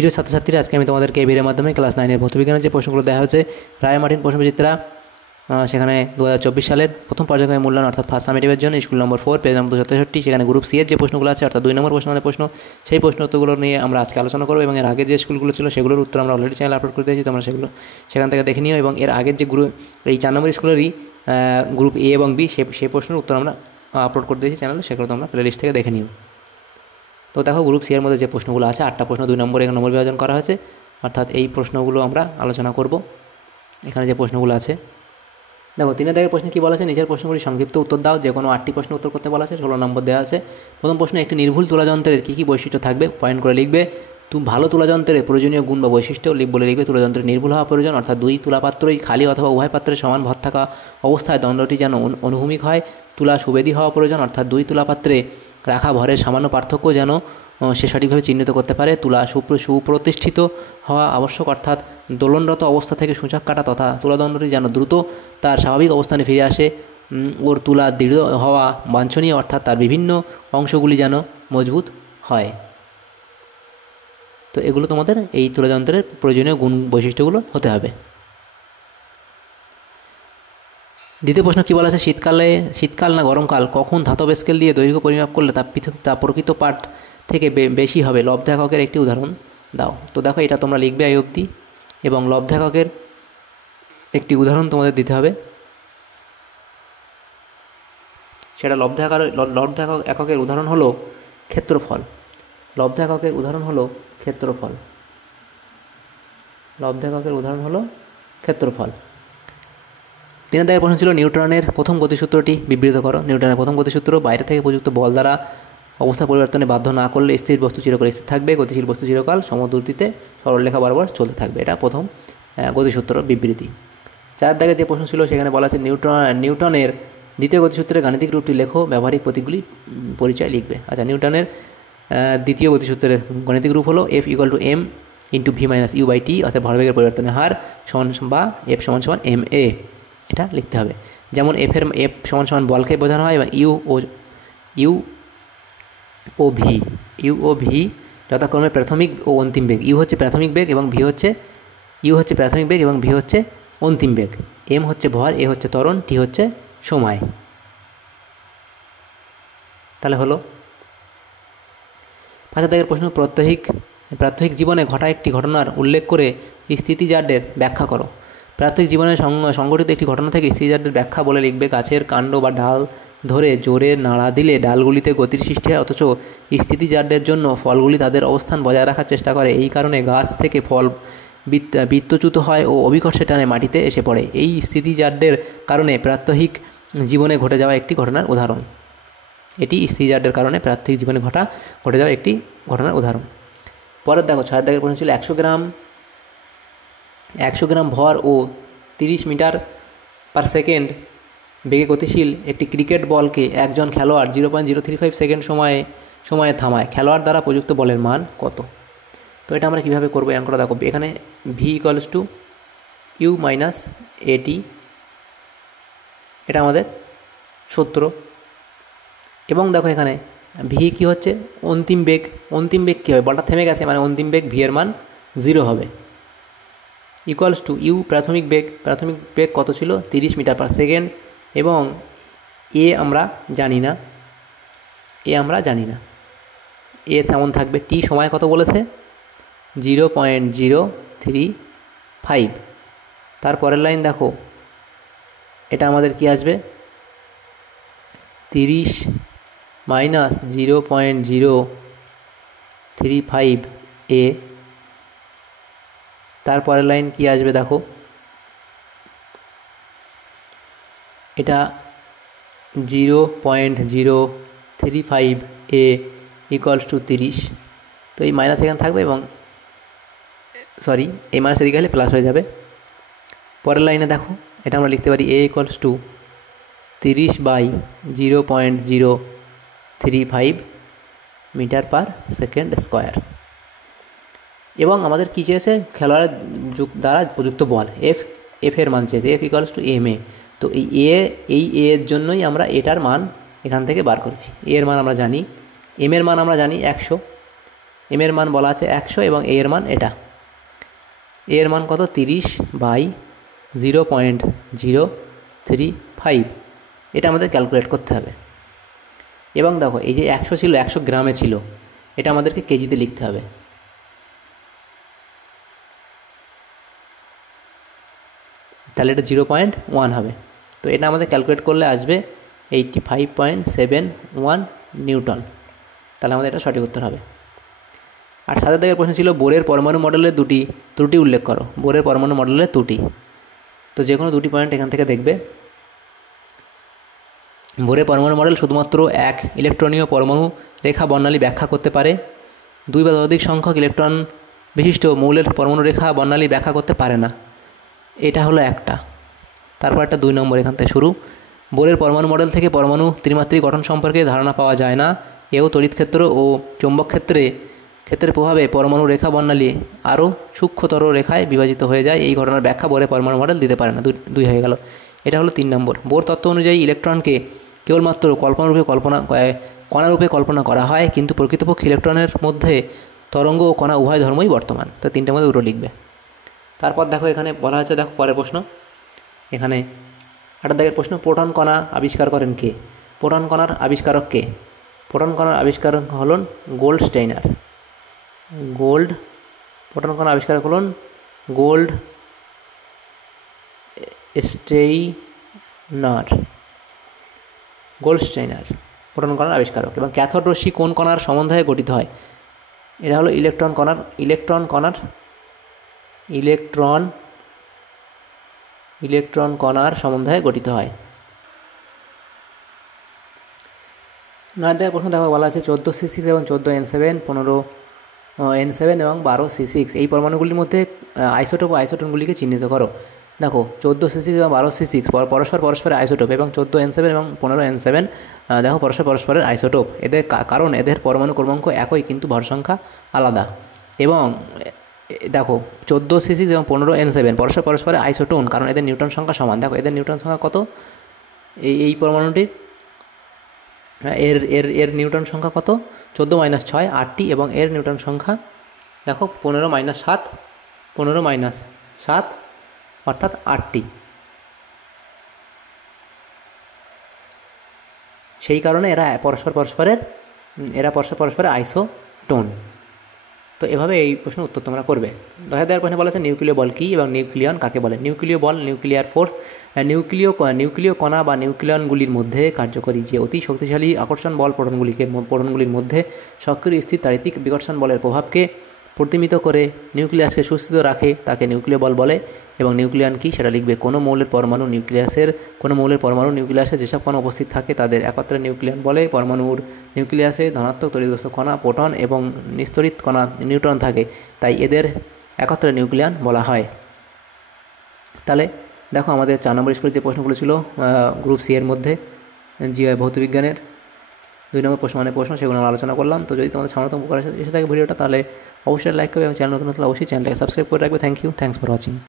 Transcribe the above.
প্রিয় ছাত্রছাত্রীরা, আজকে আমি তোমাদেরকে এই ভিডিওর মাধ্যমে ক্লাস 9-এর ভৌতবিজ্ঞানের যে প্রশ্নগুলো দেওয়া হয়েছে রায় মার্টিন প্রশ্নবিচিত্রা, সেখানে 2024 সালের প্রথম পর্যায়ক্রমিক মূল্যায়ন অর্থাৎ ফার্স্ট সামেটিভের জন্য স্কুল নম্বর 4 পেজ নম্বর 263, সেখানে গ্রুপ সি এর যে প্রশ্নগুলো আছে অর্থাৎ 2 নম্বর প্রশ্নের প্রশ্ন, সেই প্রশ্ন উত্তরগুলো নিয়ে আমরা আজকে আলোচনা করব। এবং এর আগে যে স্কুলগুলো ছিল সেগুলোর উত্তর আমরা অলরেডি চ্যানেলে আপলোড করে দিয়েছি, তোমরা সেগুলো সেখান থেকে দেখে নিও। এবং এর আগের যে গ্রুপ, এই 4 নম্বর স্কুলেরই গ্রুপ এ এবং বি, সেই প্রশ্নের উত্তর আমরা আপলোড করে দিয়েছি চ্যানেলে, সেগুলো তোমরা প্লেলিস্ট থেকে দেখে নিও। তো দেখো, গ্রুপ সি এর মধ্যে যে প্রশ্নগুলো আছে 8টা প্রশ্ন 2 নম্বর 1 নম্বর বিভাজন করা হয়েছে, অর্থাৎ এই প্রশ্নগুলো আমরা আলোচনা করব। এখানে যে প্রশ্নগুলো আছে দেখো, 3 দাগের প্রশ্নে কী বলা আছে, নিচের প্রশ্নগুলি সংক্ষিপ্ত উত্তর দাও। যে কোনো 8টি প্রশ্ন উত্তর করতে বলা আছে, 16 নম্বর দেওয়া আছে। প্রথম প্রশ্ন, একটি নির্ভুল তুলাযন্ত্রের কী কী বৈশিষ্ট্য থাকবে, পয়েন্ট করে লিখবে। ভালো তুলাযন্ত্রের প্রয়োজনীয় গুণ বা বৈশিষ্ট্য বলে লিখবে। তুলাযন্ত্রের নির্ভুল হওয়া প্রয়োজন, অর্থাৎ 2 তুলাপাত্রই খালি অথবা উভয় পাত্রে সমান ভর থাকা অবস্থায় দণ্ডটি যেন অনুভূমিক হয়। তুলা সুবেদী হওয়া প্রয়োজন, অর্থাৎ 2 তুলাপাত্রে রাখা ভরের সামান্য পার্থক্য যেন সে সঠিকভাবে চিহ্নিত করতে পারে। তুলা সুপ্রতিষ্ঠিত হওয়া আবশ্যক, অর্থাৎ দোলনরত অবস্থা থেকে সূচক কাটা তথা তুলাদণ্ডটি যেন দ্রুত তার স্বাভাবিক অবস্থানে ফিরে আসে। ওর তুলা দৃঢ় হওয়া বাঞ্ছনীয়, অর্থাৎ তার বিভিন্ন অংশগুলি যেন মজবুত হয়। তো এগুলো তোমাদের এই তুলাযন্ত্রের প্রয়োজনীয় গুণ বৈশিষ্ট্যগুলো হতে হবে। দ্বিতীয় প্রশ্ন কী বলা আছে, শীতকাল না গরমকাল, কখন ধাতব স্কেল দিয়ে দৈর্ঘ্য পরিমাপ করলে তা প্রকৃত পাঠ থেকে বেশি হবে, লব্ধ এককের একটি উদাহরণ দাও। তো দেখো, এটা তোমরা লিখবে এই অবধি, এবং লব্ধ এককের একটি উদাহরণ তোমাদের দিতে হবে। সেটা লব্ধ এককের উদাহরণ হলো ক্ষেত্রফল। লব্ধ এককের উদাহরণ হলো ক্ষেত্রফল। লব্ধ এককের উদাহরণ হলো ক্ষেত্রফল। 3 দাগের প্রশ্ন ছিল, নিউটনের প্রথম গতিসূত্রটি বিবৃত করো। নিউটনের প্রথম গতিসূত্র, বাইরে থেকে প্রযুক্ত বল দ্বারা অবস্থা পরিবর্তনে বাধ্য না করলে স্থির বস্তু চিরকাল স্থির থাকবে, গতিশীল বস্তু চিরকাল সমদূরতিতে সরলরেখা বরাবর চলতে থাকবে। এটা প্রথম গতিসূত্র বিবৃতি। 4 দাগে যে প্রশ্ন ছিল সেখানে বলা আছে, নিউটনের দ্বিতীয় গতিসূত্রের গাণিতিক রূপটি লেখো, ব্যবহারিক প্রতীকগুলি পরিচয় লিখবে। আচ্ছা, নিউটনের দ্বিতীয় গতিসূত্রের গাণিতিক রূপ হলো F = m × v-u/t, অর্থাৎ ভরবেগের পরিবর্তনের হার বা F = ma, এটা লিখতে হবে। যেমন F = বলকে বোঝানো হয়, এবং ইউ ও ভি যথাক্রমে প্রাথমিক ও অন্তিম বেগ। ইউ হচ্ছে প্রাথমিক বেগ এবং ভি হচ্ছে অন্তিম বেগ। এম হচ্ছে ভর, এ হচ্ছে ত্বরণ, টি হচ্ছে সময়। তাহলে হলো 5 দাগের প্রশ্ন, প্রাত্যহিক জীবনে ঘটা একটি ঘটনার উল্লেখ করে স্থিতিজাড্যের ব্যাখ্যা করো। প্রাত্যহিক জীবনে সংঘটিত একটি ঘটনা থেকে স্থিতিজাড্যের ব্যাখ্যা বলে লিখবে। গাছের কাণ্ড বা ডাল ধরে জোরে নাড়া দিলে ডালগুলিতে গতির সৃষ্টি হয়, অথচ স্থিতিজাড্যের জন্য ফলগুলি তাদের অবস্থান বজায় রাখার চেষ্টা করে। এই কারণে গাছ থেকে ফল বৃত্তচ্যুত হয় ও অভিকর্ষে টানে মাটিতে এসে পড়ে। এই স্থিতিজাড্যের কারণে প্রাত্যহিক জীবনে ঘটে যাওয়া একটি ঘটনার উদাহরণ। এটি স্থিতিজাড্যের কারণে প্রাত্যহিক জীবনে ঘটে যাওয়া একটি ঘটনার উদাহরণ। পরের দেখো, 6 দাগের প্রশ্ন ছিল, 100 গ্রাম ভর ও 30 মিটার/সেকেন্ড বেগে গতিশীল একটি ক্রিকেট বলকে একজন খেলোয়াড় 0.035 সেকেন্ড সময়ে থামায়। খেলোয়াড় দ্বারা প্রযুক্ত বলের মান কত? তো এটা আমরা কীভাবে করবো, অঙ্কটা দেখো। এখানে v = u - at, এটা আমাদের সূত্র। এবং দেখো, এখানে ভি কী হচ্ছে, অন্তিম বেগ। অন্তিম বেগ কী হবে, বলটা থেমে গেছে, মানে অন্তিম বেগ ভি এর মান 0 হবে। = ইউ প্রাথমিক বেগ কত ছিল, 30 মিটার/সেকেন্ড। এবং এ আমরা জানি না, এ তেমন থাকবে। টি সময় কত বলেছে, 0.035। তারপরের লাইন দেখো, এটা আমাদের কি আসবে, 30 - 0.035 এ। তারপরের লাইন কি আসবে দেখো, এটা 0.035 এ = 30। তো এই মাইনাস এখানে থাকবে, এবং এই মাইনাস এদিকে হলে প্লাস হয়ে যাবে। পরের লাইনে দেখো, এটা আমরা লিখতে পারি a = 30/0.035 মিটার/সেকেন্ড²। এবং আমাদের কী চেয়েছে, খেলোয়াড়ের দ্বারা প্রযুক্ত বল এফ এর মান চেয়েছে, F = ma। তো এই এর জন্যই আমরা এটার মান এখান থেকে বার করেছি। এর মান আমরা জানি, এম এর মান আমরা জানি 100, এম এর মান বলা আছে 100 এবং এ এর মান এটা। এ এর মান কত 30/0.035, এটা আমাদের ক্যালকুলেট করতে হবে। এবং দেখো এই যে 100 ছিল 100 গ্রামে ছিল, এটা আমাদেরকে কেজিতে লিখতে হবে। তাহলে এটা 0.1 হবে। তো এটা আমাদের ক্যালকুলেট করলে আসবে 85.71 নিউটন। তাহলে আমাদের এটা সঠিক উত্তর হবে। আর 7 দাগের প্রশ্ন ছিল বোরের পরমাণু মডেলের দুটি ত্রুটি উল্লেখ করো। বোরের পরমাণু মডেলের ত্রুটি, তো যে কোনো দুটি পয়েন্ট এখান থেকে দেখবে। বোরের পরমাণু মডেল শুধুমাত্র এক ইলেকট্রনীয় পরমাণু রেখা বর্ণালী ব্যাখ্যা করতে পারে, 2 বা ততোধিক সংখ্যক ইলেকট্রন বিশিষ্ট মৌলের পরমাণু রেখা বর্ণালী ব্যাখ্যা করতে পারে না। এটা হলো একটা। তারপর একটা 2 নম্বর এখান থেকে শুরু। বোরের পরমাণু মডেল থেকে পরমাণু ত্রিমাত্রিক গঠন সম্পর্কে ধারণা পাওয়া যায় না। এও তড়িৎ ক্ষেত্র ও চৌম্বক ক্ষেত্রের প্রভাবে পরমাণু রেখা বর্ণালী আরও সূক্ষ্মতর রেখায় বিভাজিত হয়ে যায়। এই ঘটনার ব্যাখ্যা বোরের পরমাণু মডেল দিতে পারে না। 2 হয়ে গেল। এটা হলো 3 নম্বর। বোর তত্ত্ব অনুযায়ী ইলেকট্রনকে কেবলমাত্র কণারূপে কল্পনা করা হয়, কিন্তু প্রকৃতপক্ষে ইলেকট্রনের মধ্যে তরঙ্গ ও কণা উভয় ধর্মই বর্তমান। তো 3টের মধ্যে 2 লিখবে। তারপর দেখো এখানে বলা হয়েছে, দেখো পরের প্রশ্ন, এখানে 8 দাগের প্রশ্ন, প্রোটন কণা আবিষ্কার করেন কে? প্রোটন কণার আবিষ্কারক কে? প্রোটন কণার আবিষ্কারক হলেন গোল্ডস্টেইনার। প্রোটন কণার আবিষ্কারক হলেন গোল্ডস্টেইনার প্রোটন কণার আবিষ্কারক। এবং ক্যাথোড রশ্মি কোন কণার সমন্বয়ে গঠিত হয়? এটা হলো ইলেকট্রন কণার সমন্বয়ে গঠিত হয়। 9 দাগের প্রশ্ন দেখো বলা আছে 14C6 এবং 14N7, 15N7 এবং 12C6 এই পরমাণুগুলির মধ্যে আইসোটোপ ও আইসোটোনগুলিকে চিহ্নিত করো। দেখো 14C6 এবং 12C6 পরস্পরের আইসোটোপ, এবং 14N7 এবং 15N7 দেখো পরস্পরের আইসোটোপ। এদের কারণ এদের পরমাণু ক্রমাঙ্ক একই কিন্তু ভর সংখ্যা আলাদা। এবং দেখো 14C6 এবং 15N7 পরস্পরের আইসোটোন, কারণ এদের নিউটন সংখ্যা সমান। দেখো এদের নিউটন সংখ্যা কত? এই পরমাণুটির এর নিউটন সংখ্যা কত? 14 - 6 8টি, এবং এর নিউটন সংখ্যা দেখো 15 - 7 অর্থাৎ 8টি। সেই কারণে এরা পরস্পরের আইসোটোন। তো এভাবে এই প্রশ্নের উত্তর তোমরা করবে। 10 দাগের প্রশ্নে বলা আছে নিউক্লিয় বল কী এবং নিউক্লিয়ন কাকে বলে? নিউক্লিয় বল, নিউক্লিয়ার ফোর্স, নিউক্লিয় কণা বা নিউক্লিয়নগুলির মধ্যে কার্যকরী যে অতি শক্তিশালী আকর্ষণ বল প্রোটনগুলির মধ্যে সক্রিয় স্থির তাড়িতিক বিকর্ষণ বলের প্রভাবকে প্রতিমিত করে নিউক্লিয়াসকে সুস্থিত রাখে, তাকে নিউক্লিয় বল বলে। এবং নিউক্লিয়ন কি সেটা লিখবে। কোনো মৌলের পরমাণু নিউক্লিয়াসে যেসব কণা উপস্থিত থাকে তাদের একত্রে নিউক্লিয়ন বলে। পরমাণুর নিউক্লিয়াসে ধনাত্মক তড়িৎগ্রস্ত কণা প্রোটন এবং নিস্তড়িত কণা নিউট্রন থাকে, তাই এদের একত্রে নিউক্লিয়ন বলা হয়। তাহলে দেখো আমাদের 4 নম্বর স্কুলের যে প্রশ্নগুলো ছিল গ্রুপ সি এর মধ্যে ভৌতবিজ্ঞানের 2 নম্বর প্রশ্ন সেগুলো আমরা আলোচনা করলাম। তো যদি তোমাদের সামনে উপকার এসে থাকে ভিডিওটা, তাহলে অবশ্যই লাইক করবে এবং চ্যানেল নতুন হলে অবশ্যই চ্যানেলটাকে সাবস্ক্রাইব করে রাখবে। Thanks for watching.